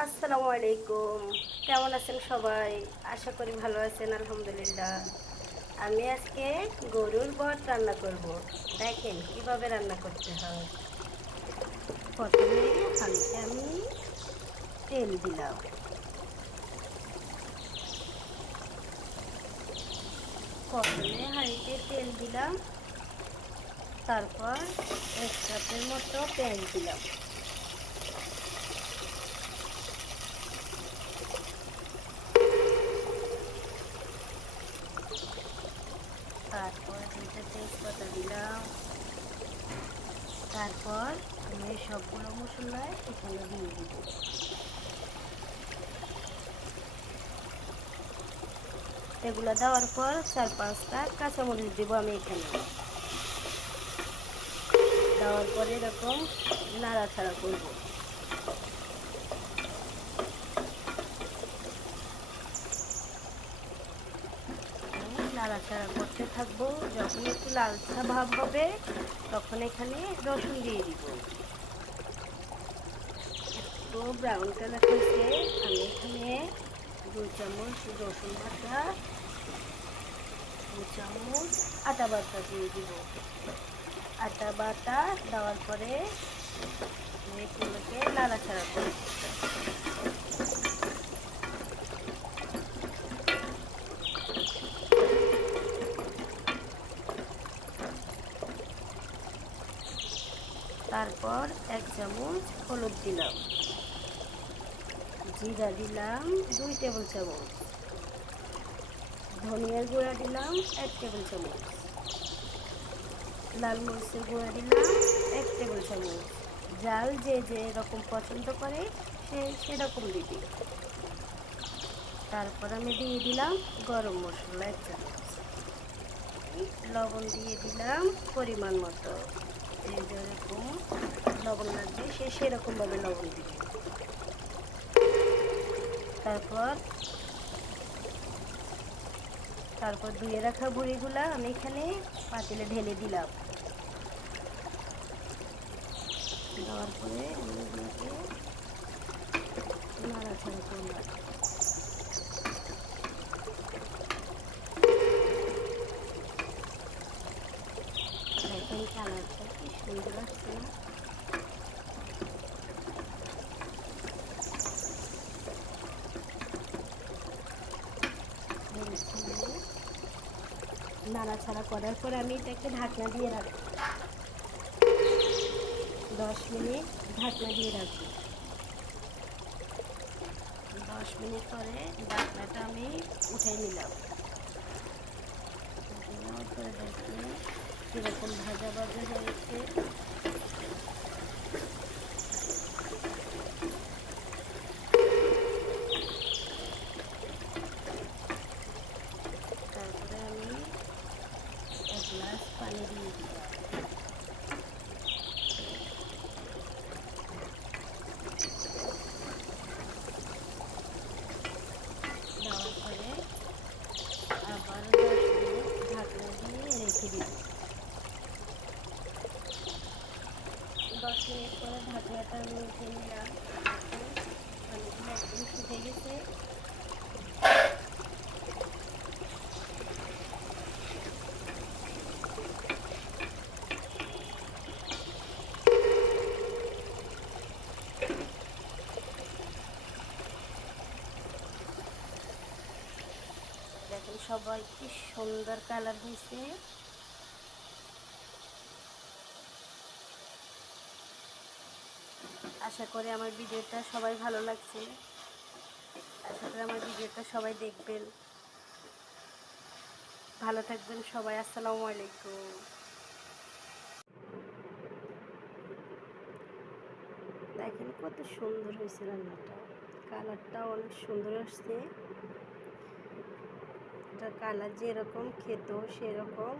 আসসালামু আলাইকুম। কেমন আছেন সবাই? আশা করি ভালো আছেন, আলহামদুলিল্লাহ। আমি আজকে গরুর বট রান্না করব। দেখেন কিভাবে রান্না করতে হয়। প্রথমে হাঁড়িতে আমি তেল দিলাম। তারপর 1 কাপের মতো পেঁয়াজ দিলাম। তারপর 2টা তেজপাতা দিলাম। তারপর আমি সবগুলো মশলা এখানে দিয়ে দিব। এগুলো দেওয়ার পর 4-5টা কাঁচামরিচ দিব আমি এখানে। দেওয়ার পরে এরকম নাড়াচাড়া করব। নাড়াচাড়া করতে থাকবো। যখন একটু লালচা ভাব হবে তখন এখানে রসুন দিয়ে দিব। একটু ব্রাউন কালার হয়েছে, আমি এখানে 2 চামচ রসুন বাটা, 2 চামচ আটা বাটা দিয়ে দিব। আটা বাটা দেওয়ার পরে এগুলোকে নাড়াচাড়া করব। তারপর 1 চামচ হলুদ দিলাম, জিরা দিলাম 2 টেবিল চামচ, ধনিয়ার গুঁড়া দিলাম 1 টেবিল চামচ, লাল মরিচের গুঁড়া দিলাম 1 টেবিল চামচ। জাল যে যে রকম পছন্দ করে সে সেরকম দিবি। তারপর আমি দিয়ে দিলাম গরম মশলা 1 চামচ, লবণ দিয়ে দিলাম পরিমাণ মতো। যে যেরকম লবণ লাগবে সে সেরকমভাবে লবণ দিবে। তারপর তারপর ধুয়ে রাখা বড়িগুলা আমি এখানে পাতিলে ঢেলে দিলাম। দেওয়ার পরে আমি এগুলোকে নাড়াচাড়া করলাম। দেখেন কালারটা কি সুন্দর আসছে না? নাড়াচাড়া করার পর আমি এটাকে ঢাকনা দিয়ে রাখবো। 10 মিনিট ঢাকনা দিয়ে রাখবো। 10 মিনিট পরে ঢাকনাটা আমি উঠাই নিলাম। নেওয়ার পরে দেখি কীরকম ভাজা ভাজা হয়েছে। তারপরে আমি 1 গ্লাস পানি দিয়ে দিলাম। দেওয়ার পরে আবার 10 মিনিট ঢাকনা দিয়ে রেখে দিব। 10 মিনিট পরে ঢাকনাটা আমি উঠে নিলাম। পানিগুলো একদম শুকিয়ে গেছে। দেখেন সবাই কি সুন্দর কালার হয়েছে। আশা করি আমার ভিডিওটা সবাই ভালো লাগছে। আশা করি আমার ভিডিওটা সবাই দেখবেন। ভালো থাকবেন সবাই। আসসালামু আলাইকুম। দেখেন কত সুন্দর হয়েছে রান্নাটা। কালারটা অনেক সুন্দর আসছে। এটা কালার যেরকম খেতেও সেরকম।